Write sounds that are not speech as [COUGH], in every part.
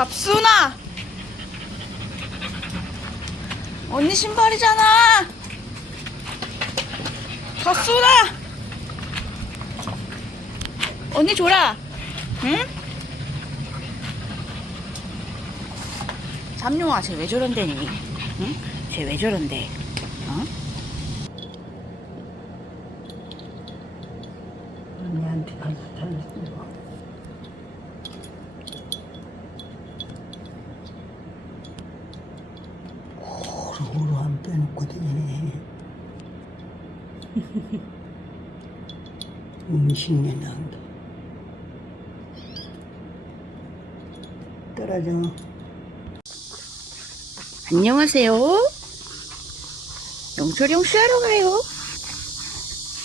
갑순아! 언니 신발이잖아! 갑순아! 언니 줘라! 응? 삼룡아, 쟤 왜 저런데니? 응? 쟤 왜 저런데? 어? 언니한테 가서 잘했어. 호로호로 안 빼놓고 다니네. 음식내 나온다. 떨어져. 안녕하세요. 영철이 쉬하러 가요.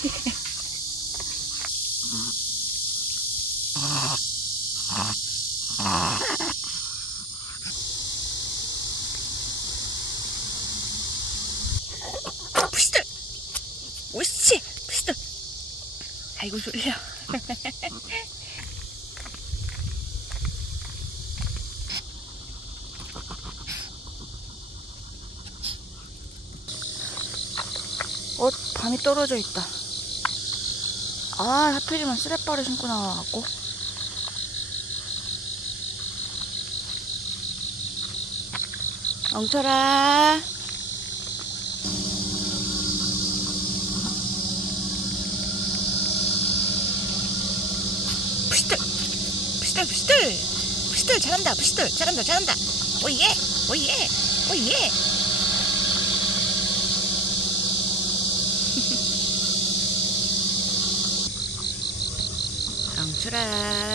[LAUGHS] 푸시들! 옳지! 푸시들! 아이고 졸려. [LAUGHS] 어, 밤이 떨어져 있다. 아, 하필이면 쓰레빠를 신고 나와갖고. 영철아. 푸시들, 푸시들, 푸시들, 푸시들 잘한다, 푸시들 잘한다, 잘한다. 오예, 오예, 오예. [LAUGHS] 영철아.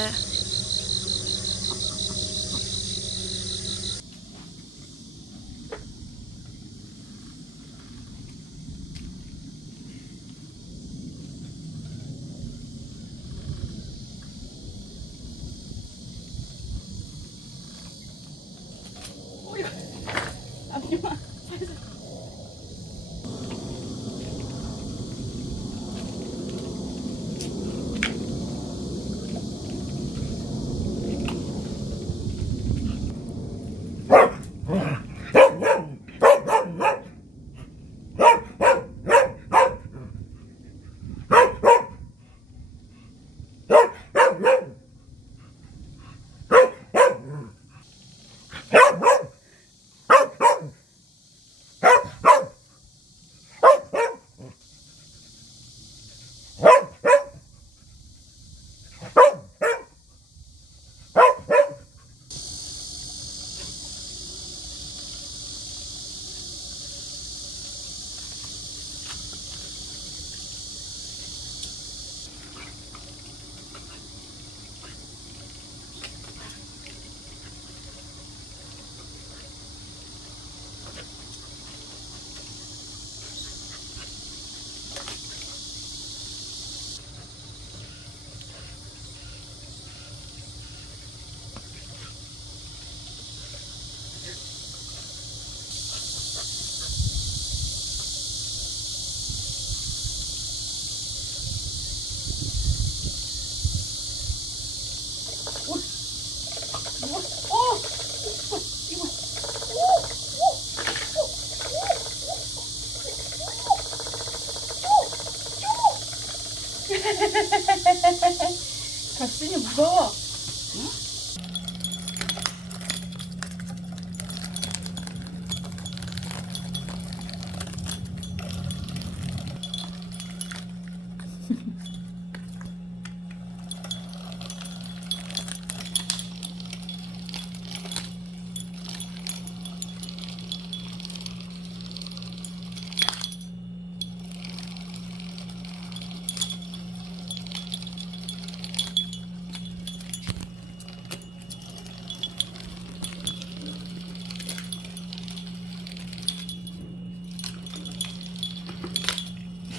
무서워.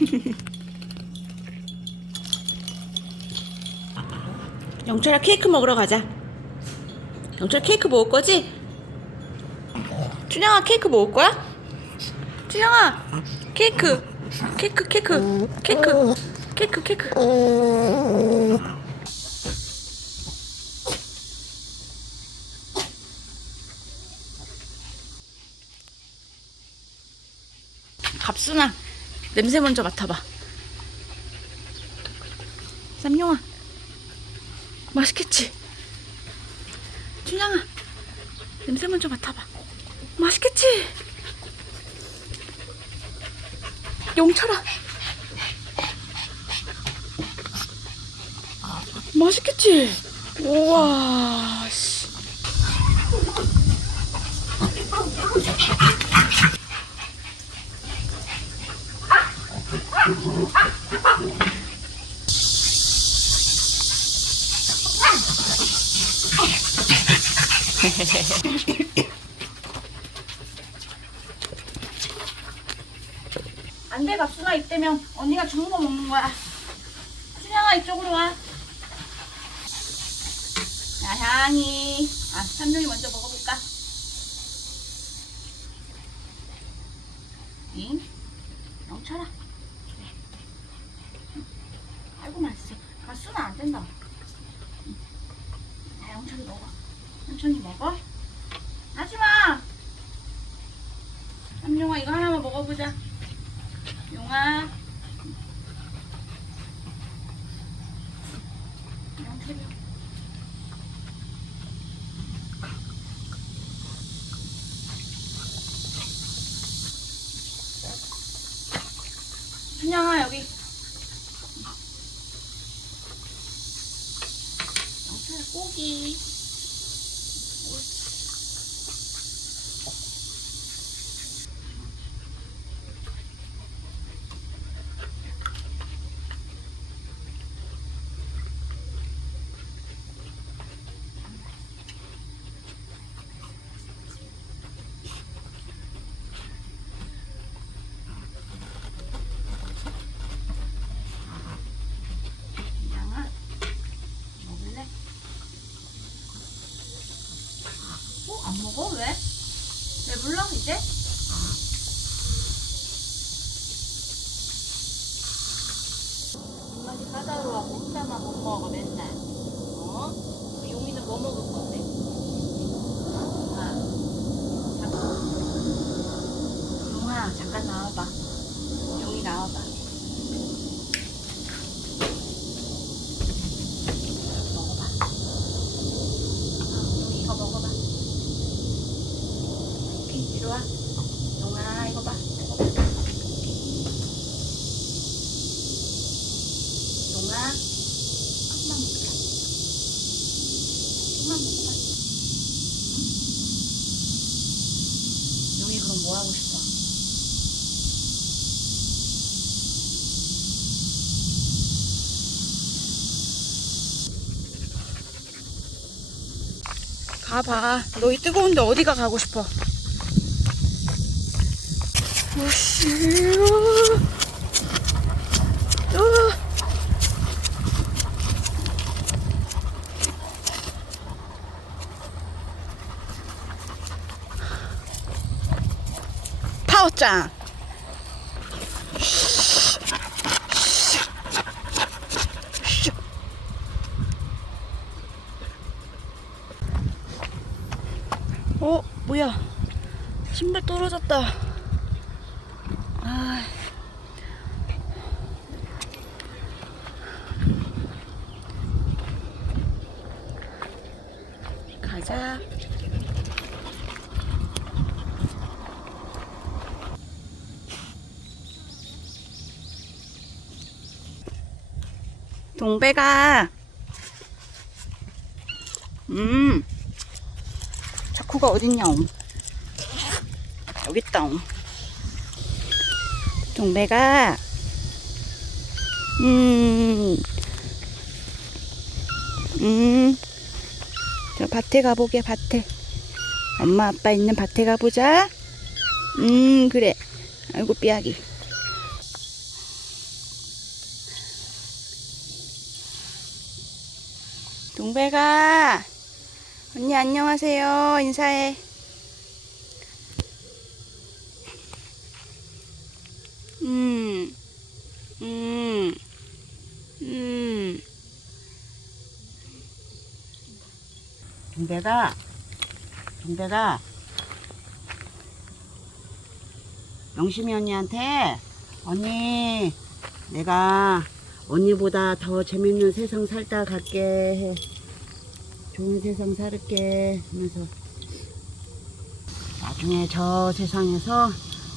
[LAUGHS] 영철아 케이크 먹으러 가자. 영철 케이크 먹을 거지? 준영아 케이크 먹을 거야? 준영아 케이크 케이크 케이크 케이크 케이크 케이크 갑순아 냄새 먼저 맡아봐 쌈용아 맛있겠지? 춘향아 냄새 먼저 맡아봐 맛있겠지? 용철아 맛있겠지? 우와 씨. 안 돼 갑순아 이때면 언니가 주는 거 먹는 거야 춘향아 이쪽으로 와 야, 향이. 아, 삼룡이 먼저 먹어볼까? 응? 영철아. 그래. 응. 아이고, 맛있어. 가수는 안 된다. 응. 자, 영철이 먹어. 천천히 먹어. 하지 마! 삼룡아, 이거 먹어보자. 용아. 준영아 여기 영철 고기 준영아 먹을래? 어? 안 먹어? 왜? 왜 불러 이제? 입맛이 까다로워하고 혼자만 못 먹어 맨날 어? 그 용이는 뭐 먹을 건데? 아. 용아 잠깐 나와봐 용이 나와봐 먹어봐 어, 이거 먹어봐 이렇게 이리 와 용아 이거 봐 이거 봐 용아 조금만 먹자 조금만 먹어봐 응? 용이 그럼 뭐 하고 싶어? 가봐. 너 이 뜨거운데 어디가 가고 싶어? 오씨. 으. 파워짱. 어, 뭐야? 신발 떨어졌다. 아. 가자. 동배가. 음. 자쿠가 어딨냐 여기 있다 동배가. 음, 음, 저 밭에 가보게 밭에. 엄마 아빠 있는 밭에 가보자. 음 그래. 아이고 삐약이 동배가. 언니 안녕하세요. 인사해. 음, 음, 음. 동배가 동배가. 영심이 언니한테 언니 내가 언니보다 더 재밌는 세상 살다 갈게. 해. 좋은 세상 살게 하면서. 나중에 저 세상에서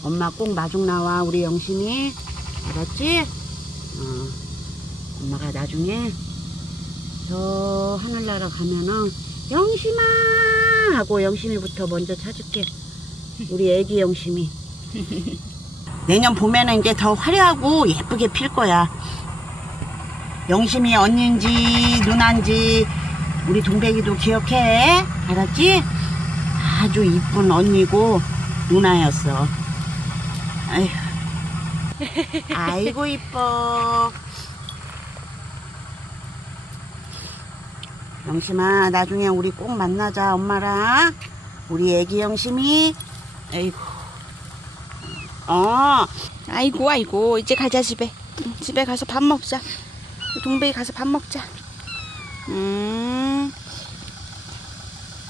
엄마 꼭 마중 나와 우리 영심이. 알았지? 어, 엄마가 나중에 저 하늘나라 가면은 영심아 하고 영심이부터 먼저 찾을게. 우리 애기 영심이. [LAUGHS] 내년 봄에는 이제 더 화려하고 예쁘게 필 거야 영심이 언니인지 누나인지 우리 동백이도 기억해. 알았지? 아주 이쁜 언니고 누나였어. 아휴. [LAUGHS] 아이고 이뻐. 영심아 나중에 우리 꼭 만나자 엄마랑. 우리 애기 영심이. 아이고. 어. 아이고 아이고. 이제 가자 집에. 응, 집에 가서 밥 먹자 동백이 가서 밥 먹자. 음